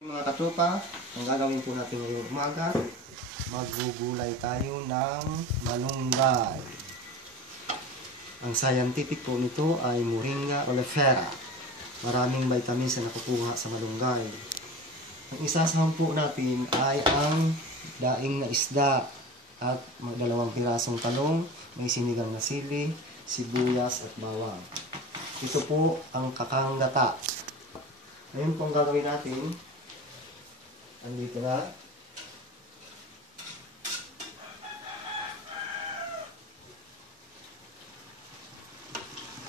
Mga katropa, ang gagawin po natin ngayong umaga, magugulay tayo ng malunggay. Ang scientific po nito ay Moringa oleifera. Maraming vitamins na nakukuha sa malunggay. Ang isasahang po natin ay ang daing na isda at 2 pirasong talong, may sinigang na sili, sibuyas at bawang. Ito po ang kakanggata. Ngayon po ang gagawin natin, andito na.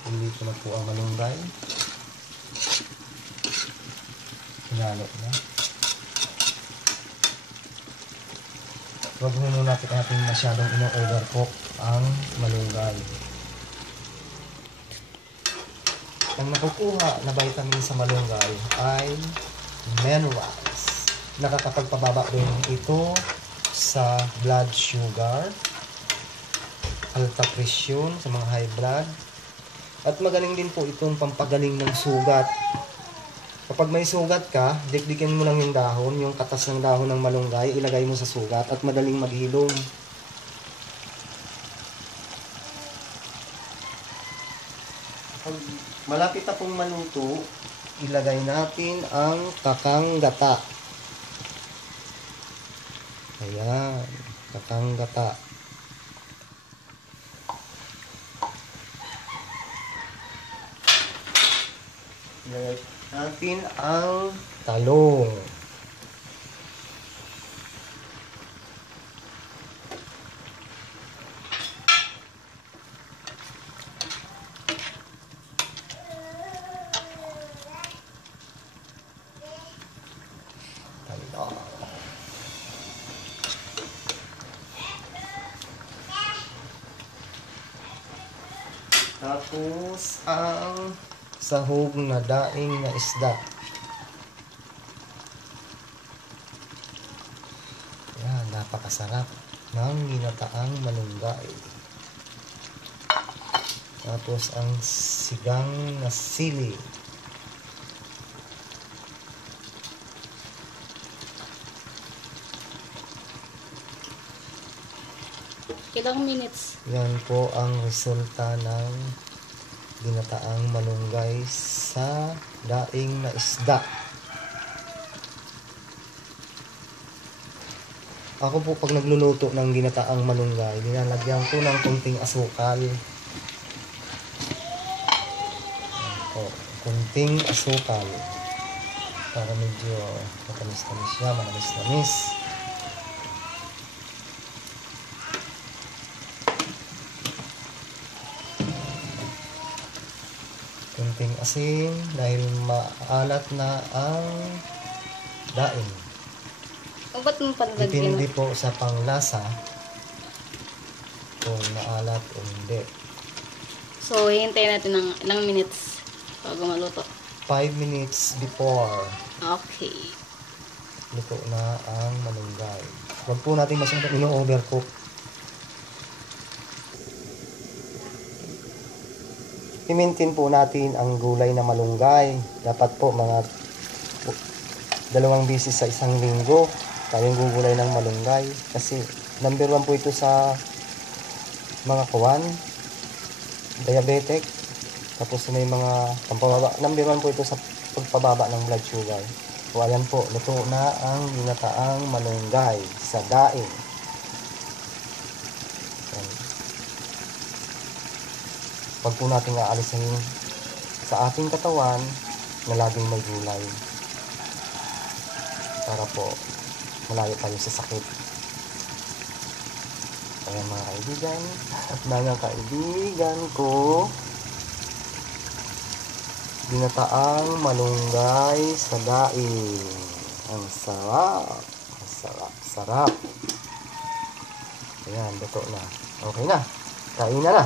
Andito na po ang malunggay. Hinalo na. Huwag muna natin masyadong ino-overcook ang malunggay. Ang nakukuha na vitamin sa malunggay ay minerals. Nakakapagpababa din ito sa blood sugar, alta presyon sa mga high blood, at magaling din po itong pampagaling ng sugat. Kapag may sugat ka, dikdikin mo lang yung dahon, yung katas ng dahon ng malunggay, ilagay mo sa sugat at madaling maghilom. Pag malapit na pong maluto, ilagay natin ang kakanggata. Ayan, kakanggata. Ilagay natin ang talong. Talong. Tapos ang sahog na daing na isda. Yan, napakasarap ng ginataang malunggay. Tapos ang sigang na sili. Ilang minutes? Yan po ang resulta ng ginataang malunggay sa daing na isda. Ako po pag nagluluto ng ginataang malunggay, nilalagyan ko ng konting asukal. Konting asukal para medyo matamis-tamis siya, manamis-tamis. Kunting asin dahil maalat na ang daing. O ba't mo panlagyan? Depende po sa panglasa kung maalat o hindi. So, hihintayin natin ng ilang minutes bago maluto. 5 minutes before Okay. luto na ang malunggay. Huwag po natin masyadong ino-overcook. I-maintain po natin ang gulay na malunggay. Dapat po mga 2 beses sa isang linggo tayong gugulay ng malunggay. Kasi number 1 po ito sa mga kawan, diabetic. Tapos may mga pampababa. Number 1 po ito sa pagpababa ng blood sugar. So ayan po, luto na ang ginataang malunggay sa daing. Huwag po natin aalisin sa ating katawan na laging may gulay para po malayo tayo sa sakit. Kaya mga kaibigan at mga kaibigan ko, ginataang malunggay sa daing. Ang sarap. Sarap. Sarap. Ayan, luto na. Okay na. Kain na na.